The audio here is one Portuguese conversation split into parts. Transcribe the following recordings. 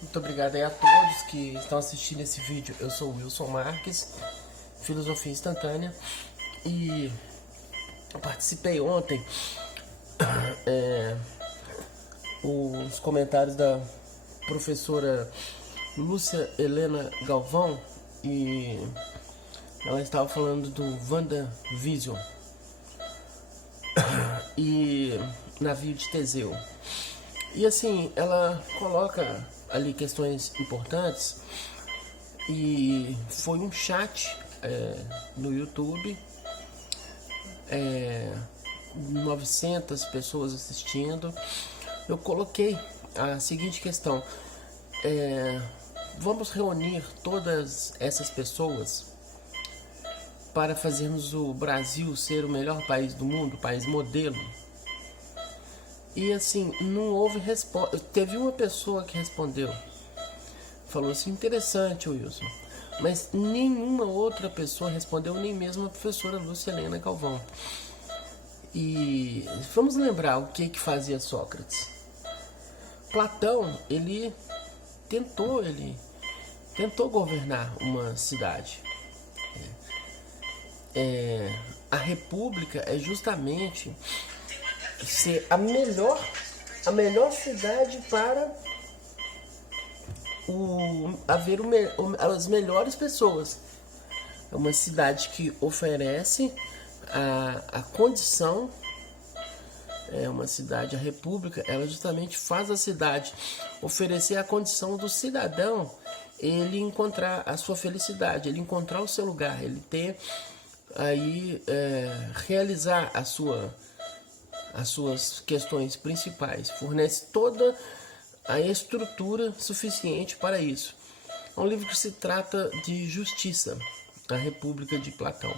Muito obrigado aí a todos que estão assistindo esse vídeo. Eu sou o Wilson Marques, Filosofia Instantânea, e eu participei ontem os comentários da professora Lúcia Helena Galvão, e ela estava falando do WandaVision e navio de Teseu. E assim, ela coloca ali questões importantes, e foi um chat no YouTube, 900 pessoas assistindo. Eu coloquei a seguinte questão: vamos reunir todas essas pessoas para fazermos o Brasil ser o melhor país do mundo, país modelo? E assim, não houve resposta. Teve uma pessoa que respondeu, falou assim: interessante, Wilson. Mas nenhuma outra pessoa respondeu, nem mesmo a professora Lúcia Helena Galvão. E vamos lembrar o que fazia Sócrates. Platão, ele tentou governar uma cidade. A república é justamente ser a melhor cidade para haver as melhores pessoas. É uma cidade que oferece a condição, uma cidade, a república, ela justamente faz a cidade oferecer a condição do cidadão ele encontrar a sua felicidade, ele encontrar o seu lugar, ele ter aí realizar as suas questões principais, fornece toda a estrutura suficiente para isso. É um livro que se trata de justiça, a República de Platão.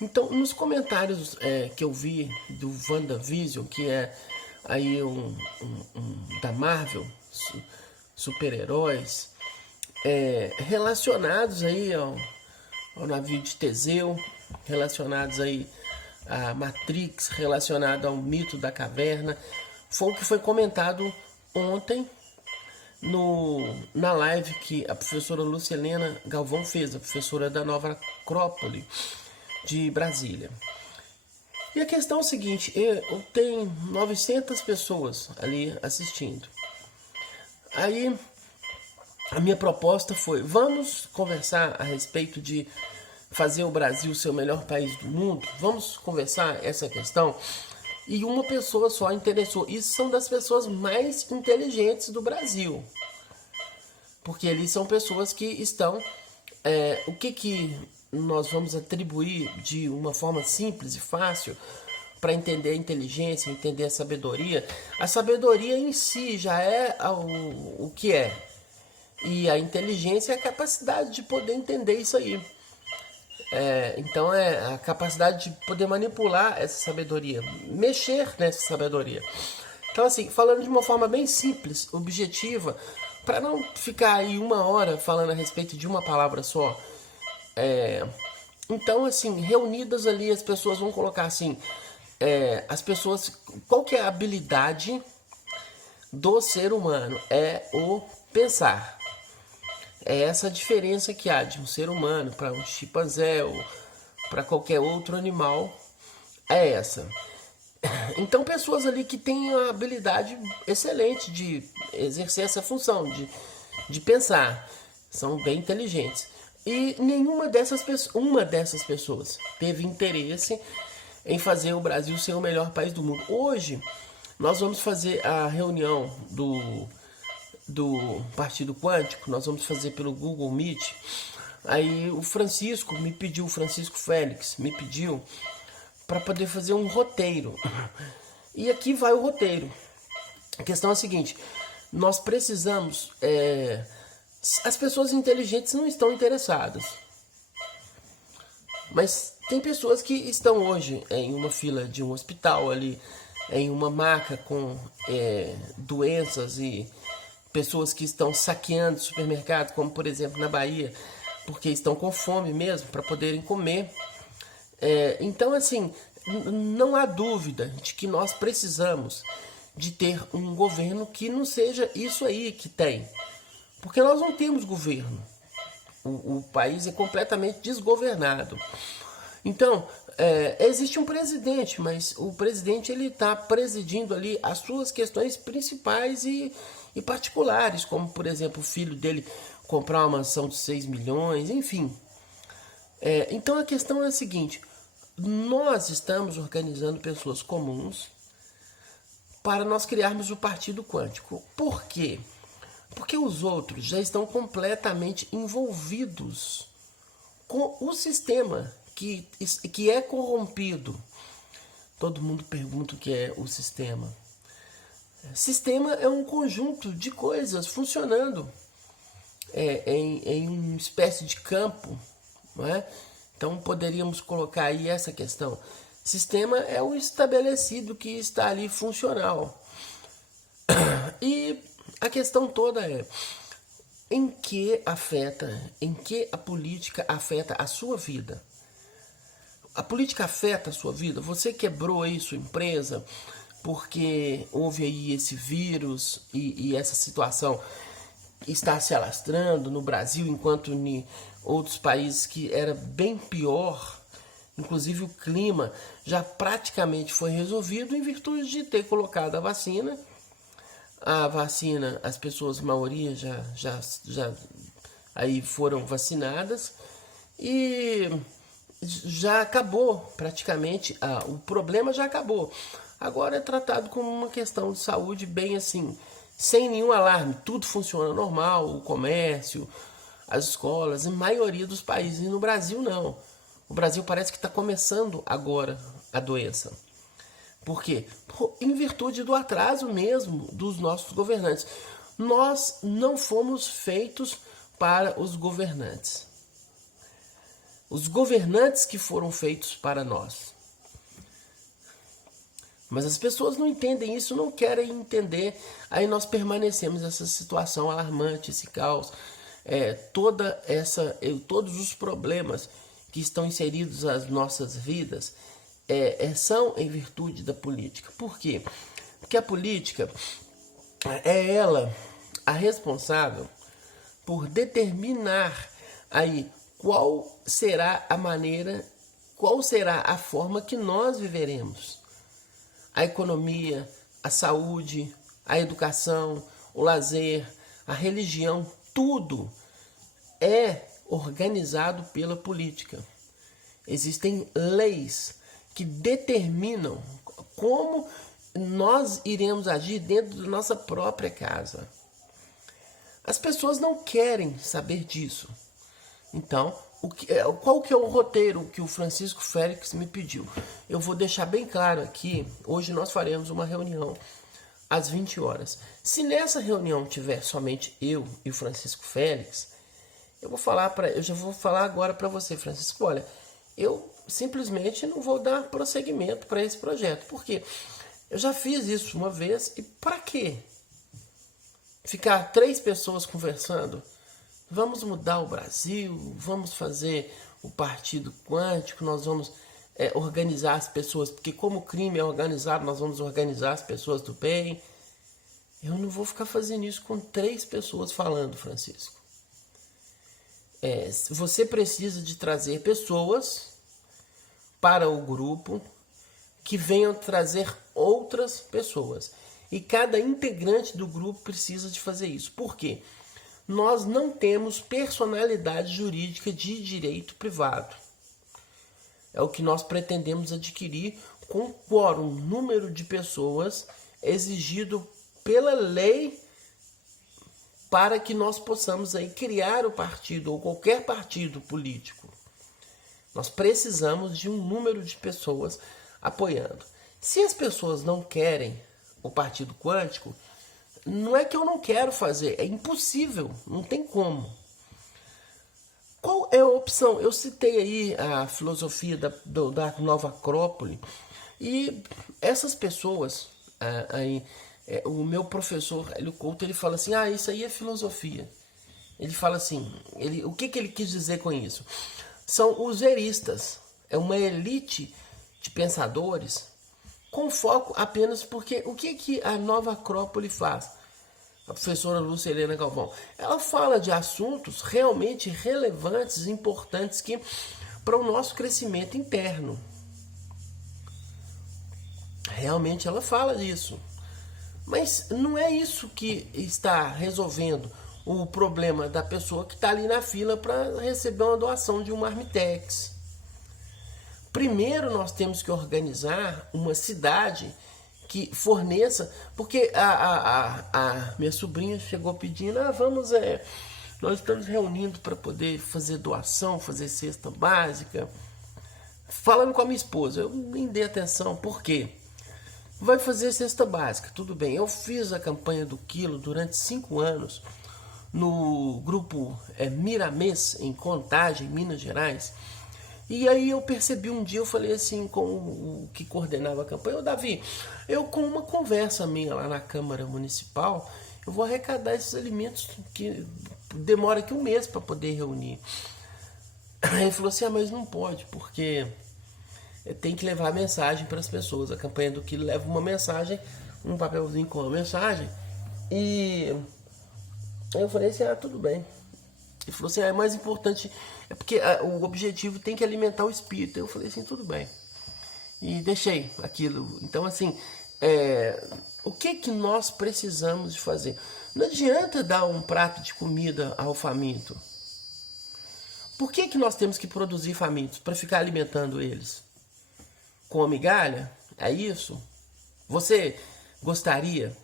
Então, nos comentários que eu vi do WandaVision, que é aí da Marvel, super-heróis, relacionados aí ao navio de Teseu, relacionados aí a Matrix, relacionado ao mito da caverna, foi o que foi comentado ontem na live que a professora Lúcia Helena Galvão fez, a professora da Nova Acrópole de Brasília. E a questão é o seguinte: eu tenho 900 pessoas ali assistindo. Aí a minha proposta foi: vamos conversar a respeito de fazer o Brasil ser o melhor país do mundo? Vamos conversar essa questão? E uma pessoa só interessou. Isso são das pessoas mais inteligentes do Brasil, porque ali são pessoas que estão... o que nós vamos atribuir de uma forma simples e fácil para entender a inteligência, entender a sabedoria? A sabedoria em si já é o que é, e a inteligência é a capacidade de poder entender isso aí. Então é a capacidade de poder manipular essa sabedoria, mexer nessa sabedoria. Então, assim, falando de uma forma bem simples, objetiva, para não ficar aí uma hora falando a respeito de uma palavra só. Então, assim, reunidas ali, as pessoas vão colocar assim, as pessoas, qual que é a habilidade do ser humano? É o pensar. É essa a diferença que há de um ser humano para um chimpanzé ou para qualquer outro animal, é essa. Então, pessoas ali que têm a habilidade excelente de exercer essa função, de pensar, são bem inteligentes. E nenhuma dessas pessoas, uma dessas pessoas teve interesse em fazer o Brasil ser o melhor país do mundo. Hoje, nós vamos fazer a reunião do Partido Quântico, nós vamos fazer pelo Google Meet. Aí o Francisco Félix me pediu para poder fazer um roteiro. E aqui vai o roteiro. A questão é a seguinte: nós precisamos... as pessoas inteligentes não estão interessadas, mas tem pessoas que estão hoje em uma fila de um hospital ali, em uma maca com doenças, e pessoas que estão saqueando supermercado, como por exemplo na Bahia, porque estão com fome mesmo para poderem comer. Então, assim, não há dúvida de que nós precisamos de ter um governo que não seja isso aí que tem. Porque nós não temos governo. O país é completamente desgovernado. Então, existe um presidente, mas o presidente ele está presidindo ali as suas questões principais e particulares, como, por exemplo, o filho dele comprar uma mansão de 6 milhões, enfim. Então, a questão é a seguinte: nós estamos organizando pessoas comuns para nós criarmos o Partido Quântico. Por quê? Porque os outros já estão completamente envolvidos com o sistema que é corrompido. Todo mundo pergunta o que é o sistema. Sistema é um conjunto de coisas funcionando em uma espécie de campo, não é? Então poderíamos colocar aí essa questão. Sistema é o estabelecido que está ali funcional. E a questão toda é em que a política afeta a sua vida. A política afeta a sua vida. Você quebrou aí sua empresa porque houve aí esse vírus e essa situação está se alastrando no Brasil, enquanto em outros países que era bem pior. Inclusive o clima já praticamente foi resolvido em virtude de ter colocado a vacina. A vacina, as pessoas, a maioria já aí foram vacinadas e já acabou praticamente, o problema já acabou. Agora é tratado como uma questão de saúde bem assim, sem nenhum alarme, tudo funciona normal, o comércio, as escolas, em maioria dos países. E no Brasil não. O Brasil parece que está começando agora a doença. Por quê? Em virtude do atraso mesmo dos nossos governantes. Nós não fomos feitos para os governantes. Os governantes que foram feitos para nós. Mas as pessoas não entendem isso, não querem entender. Aí nós permanecemos nessa situação alarmante, esse caos, todos os problemas que estão inseridos nas nossas vidas são em virtude da política. Por quê? Porque a política é ela a responsável por determinar aí qual será a forma que nós viveremos. A economia, a saúde, a educação, o lazer, a religião, tudo é organizado pela política. Existem leis que determinam como nós iremos agir dentro da nossa própria casa. As pessoas não querem saber disso. Então, qual que é o roteiro que o Francisco Félix me pediu? Eu vou deixar bem claro aqui, hoje nós faremos uma reunião às 20 horas. Se nessa reunião tiver somente eu e o Francisco Félix, eu já vou falar agora para você, Francisco, olha, eu simplesmente não vou dar prosseguimento para esse projeto. Por quê? Eu já fiz isso uma vez e para quê? Ficar 3 pessoas conversando? Vamos mudar o Brasil, vamos fazer o Partido Quântico, nós vamos organizar as pessoas, porque como o crime é organizado, nós vamos organizar as pessoas do bem. Eu não vou ficar fazendo isso com 3 pessoas falando, Francisco. Você precisa de trazer pessoas para o grupo que venham trazer outras pessoas. E cada integrante do grupo precisa de fazer isso. Por quê? Nós não temos personalidade jurídica de direito privado. É o que nós pretendemos adquirir com o quórum, número de pessoas exigido pela lei para que nós possamos aí criar o partido ou qualquer partido político. Nós precisamos de um número de pessoas apoiando. Se as pessoas não querem o Partido Quântico, não é que eu não quero fazer, é impossível, não tem como. Qual é a opção? Eu citei aí a filosofia da Nova Acrópole e essas pessoas, o meu professor Hélio Couto, ele fala assim, isso aí é filosofia. Ele fala assim, o que ele quis dizer com isso? São os eristas, é uma elite de pensadores com foco apenas porque o que a Nova Acrópole faz? a professora Lúcia Helena Galvão, ela fala de assuntos realmente relevantes, importantes que para o nosso crescimento interno. Realmente ela fala disso. Mas não é isso que está resolvendo o problema da pessoa que está ali na fila para receber uma doação de um Marmitex. Primeiro nós temos que organizar uma cidade que forneça, porque a minha sobrinha chegou pedindo, nós estamos reunindo para poder fazer doação, fazer cesta básica, falando com a minha esposa, eu nem dei atenção, por quê? Vai fazer cesta básica, tudo bem, eu fiz a campanha do quilo durante 5 anos, no grupo Miramês, em Contagem, Minas Gerais. E aí eu percebi um dia, eu falei assim com o que coordenava a campanha, ô Davi, eu com uma conversa minha lá na Câmara Municipal, eu vou arrecadar esses alimentos que demora aqui um mês para poder reunir. Aí ele falou assim, mas não pode, porque tem que levar a mensagem para as pessoas. A campanha do quilo leva uma mensagem, um papelzinho com a mensagem, e aí eu falei assim, tudo bem. Ele falou assim, é mais importante, é porque o objetivo tem que alimentar o espírito. Eu falei assim, tudo bem. E deixei aquilo. Então, assim, o que nós precisamos de fazer? Não adianta dar um prato de comida ao faminto. Por que nós temos que produzir famintos? Para ficar alimentando eles? Com a migalha? É isso? Você gostaria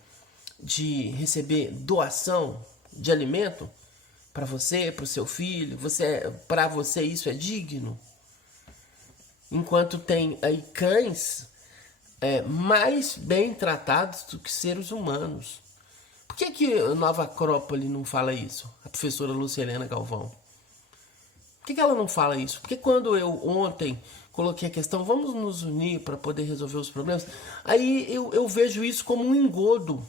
de receber doação de alimento? Para você, para o seu filho, para você isso é digno? Enquanto tem aí cães mais bem tratados do que seres humanos. Por que a Nova Acrópole não fala isso? A professora Lúcia Helena Galvão. Por que ela não fala isso? Porque quando eu ontem coloquei a questão, vamos nos unir para poder resolver os problemas, aí eu vejo isso como um engodo.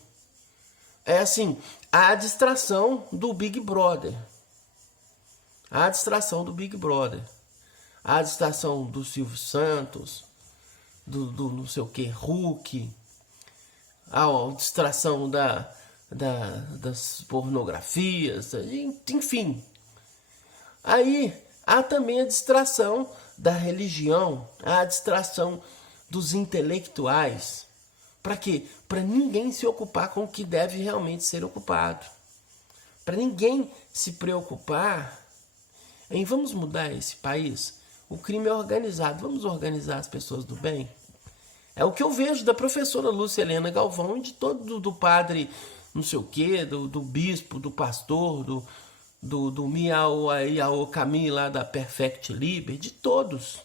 É assim, a distração do Big Brother. A distração do Big Brother. A distração do Silvio Santos, do não sei o que, Hulk. A distração das pornografias, enfim. Aí há também a distração da religião, a distração dos intelectuais. Para quê? Para ninguém se ocupar com o que deve realmente ser ocupado. Para ninguém se preocupar em vamos mudar esse país. O crime é organizado. Vamos organizar as pessoas do bem? É o que eu vejo da professora Lúcia Helena Galvão e de todo do padre não sei o quê, do bispo, do pastor, do Miao Caminho lá da Perfect Liber, de todos.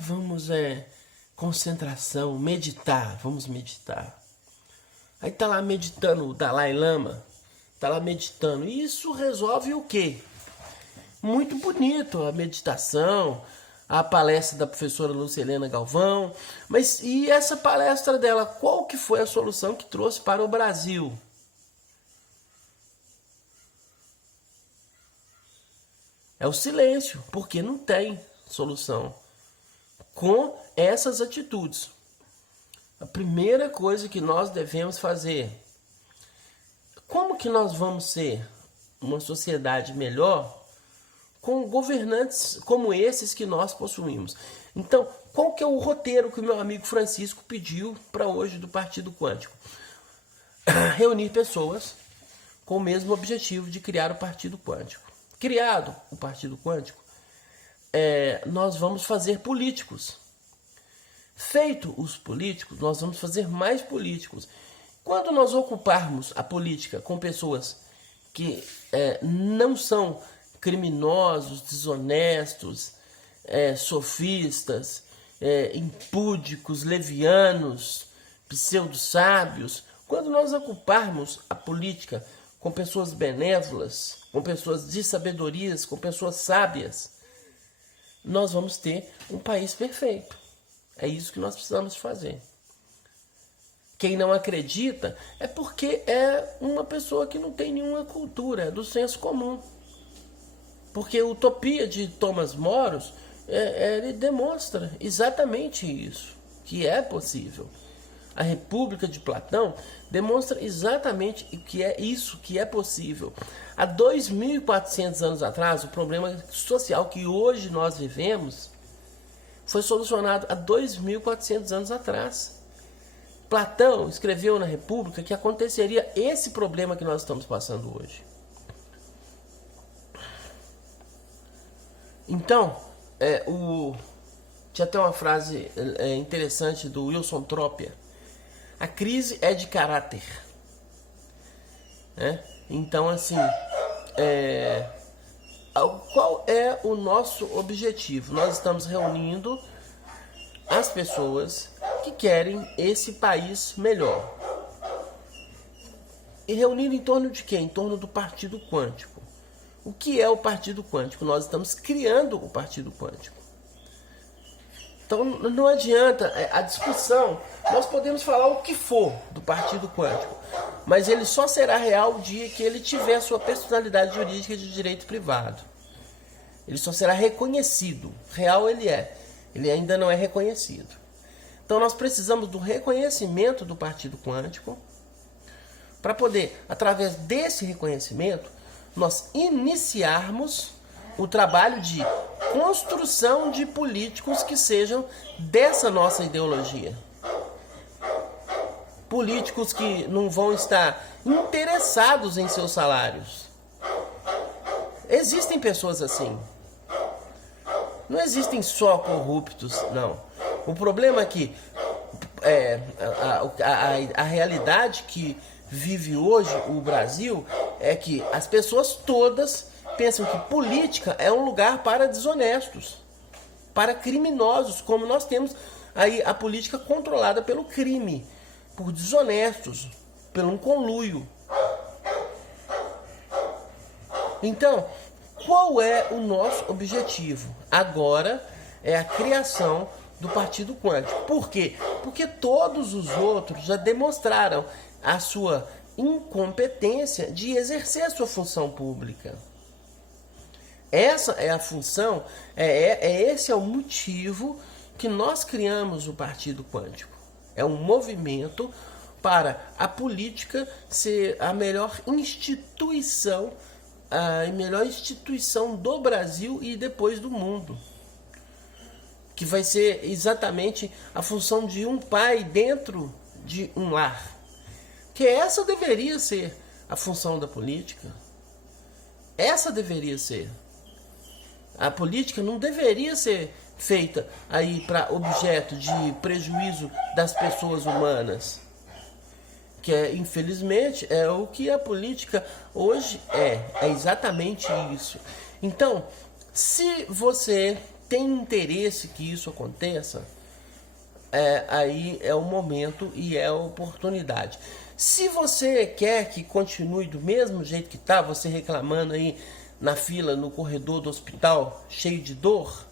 Vamos concentração, meditar, vamos meditar. Aí tá lá meditando o Dalai Lama, tá lá meditando. E isso resolve o quê? Muito bonito a meditação, a palestra da professora Lúcia Helena Galvão. Mas e essa palestra dela, qual que foi a solução que trouxe para o Brasil? É o silêncio, porque não tem solução com essas atitudes. A primeira coisa que nós devemos fazer, como que nós vamos ser uma sociedade melhor com governantes como esses que nós possuímos? Então, qual que é o roteiro que o meu amigo Francisco pediu para hoje do Partido Quântico? Reunir pessoas com o mesmo objetivo de criar o Partido Quântico. Criado o Partido Quântico, nós vamos fazer políticos. Feito os políticos, nós vamos fazer mais políticos. Quando nós ocuparmos a política com pessoas que não são criminosos, desonestos, sofistas, impúdicos, levianos, pseudo-sábios, quando nós ocuparmos a política com pessoas benévolas, com pessoas de sabedorias, com pessoas sábias, nós vamos ter um país perfeito. É isso que nós precisamos fazer. Quem não acredita é porque é uma pessoa que não tem nenhuma cultura, é do senso comum. Porque a Utopia de Thomas Moros, ele demonstra exatamente isso, que é possível. a República de Platão, demonstra exatamente que é isso que é possível. Há 2.400 anos atrás, o problema social que hoje nós vivemos foi solucionado há 2.400 anos atrás. Platão escreveu na República que aconteceria esse problema que nós estamos passando hoje. Então, tinha até uma frase interessante do Wilson Tropia: a crise é de caráter. Então, assim, qual é o nosso objetivo? Nós estamos reunindo as pessoas que querem esse país melhor. E reunindo em torno de quê? Em torno do Partido Quântico. O que é o Partido Quântico? Nós estamos criando o Partido Quântico. Então não adianta a discussão. Nós podemos falar o que for do Partido Quântico, mas ele só será real o dia que ele tiver sua personalidade jurídica de direito privado. Ele só será reconhecido. Real ele é. Ele ainda não é reconhecido. Então nós precisamos do reconhecimento do Partido Quântico para poder, através desse reconhecimento, nós iniciarmos o trabalho de construção de políticos que sejam dessa nossa ideologia. Políticos que não vão estar interessados em seus salários. Existem pessoas assim. Não existem só corruptos, não. O problema é que a realidade que vive hoje o Brasil é que as pessoas todas pensam que política é um lugar para desonestos, para criminosos, como nós temos aí a política controlada pelo crime, por desonestos, pelo um conluio. Então, qual é o nosso objetivo? Agora é a criação do Partido Quântico. Por quê? Porque todos os outros já demonstraram a sua incompetência de exercer a sua função pública. Essa é a função, esse é o motivo que nós criamos o Partido Quântico. É um movimento para a política ser a melhor instituição, do Brasil e depois do mundo. Que vai ser exatamente a função de um pai dentro de um lar. Que essa deveria ser a função da política. Essa deveria ser. A política não deveria ser feita aí para objeto de prejuízo das pessoas humanas. Que infelizmente é o que a política hoje é exatamente isso. Então, se você tem interesse que isso aconteça, aí é o momento e é a oportunidade. Se você quer que continue do mesmo jeito que está, você reclamando aí na fila, no corredor do hospital, cheio de dor,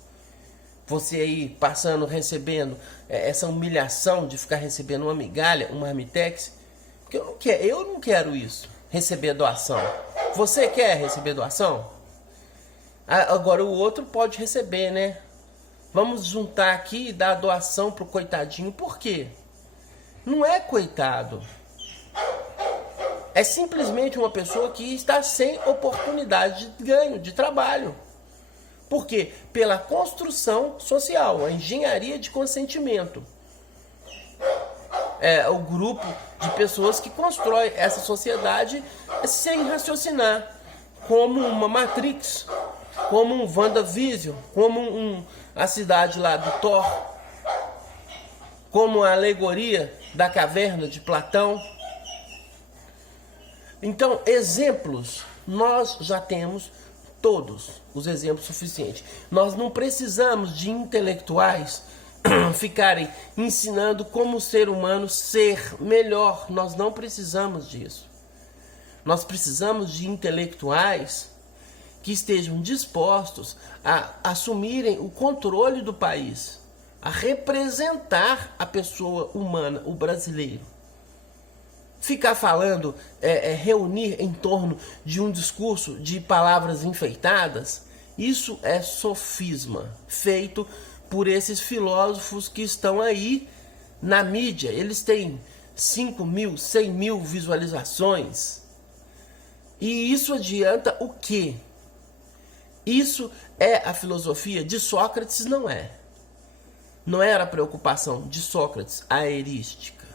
você aí passando, recebendo essa humilhação de ficar recebendo uma migalha, um marmitex, porque eu não quero isso, receber doação. Você quer receber doação? Agora o outro pode receber, né? Vamos juntar aqui e dar doação pro coitadinho. Por quê? Não é coitado. É simplesmente uma pessoa que está sem oportunidade de ganho, de trabalho. Por quê? Pela construção social, a engenharia de consentimento. É o grupo de pessoas que constrói essa sociedade sem raciocinar, como uma Matrix, como um WandaVision, como a cidade lá do Thor, como a alegoria da caverna de Platão. Então, exemplos, nós já temos todos os exemplos suficientes. Nós não precisamos de intelectuais ficarem ensinando como o ser humano ser melhor. Nós não precisamos disso. Nós precisamos de intelectuais que estejam dispostos a assumirem o controle do país, a representar a pessoa humana, o brasileiro. Ficar falando, reunir em torno de um discurso de palavras enfeitadas, isso é sofisma, feito por esses filósofos que estão aí Na mídia, eles têm 5 mil, 100 mil visualizações. E isso adianta o quê? Isso é a filosofia de Sócrates? Não é. Não era a preocupação de Sócrates a erística.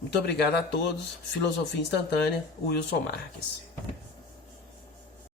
Muito obrigado a todos. Filosofia Instantânea, Wilson Marques.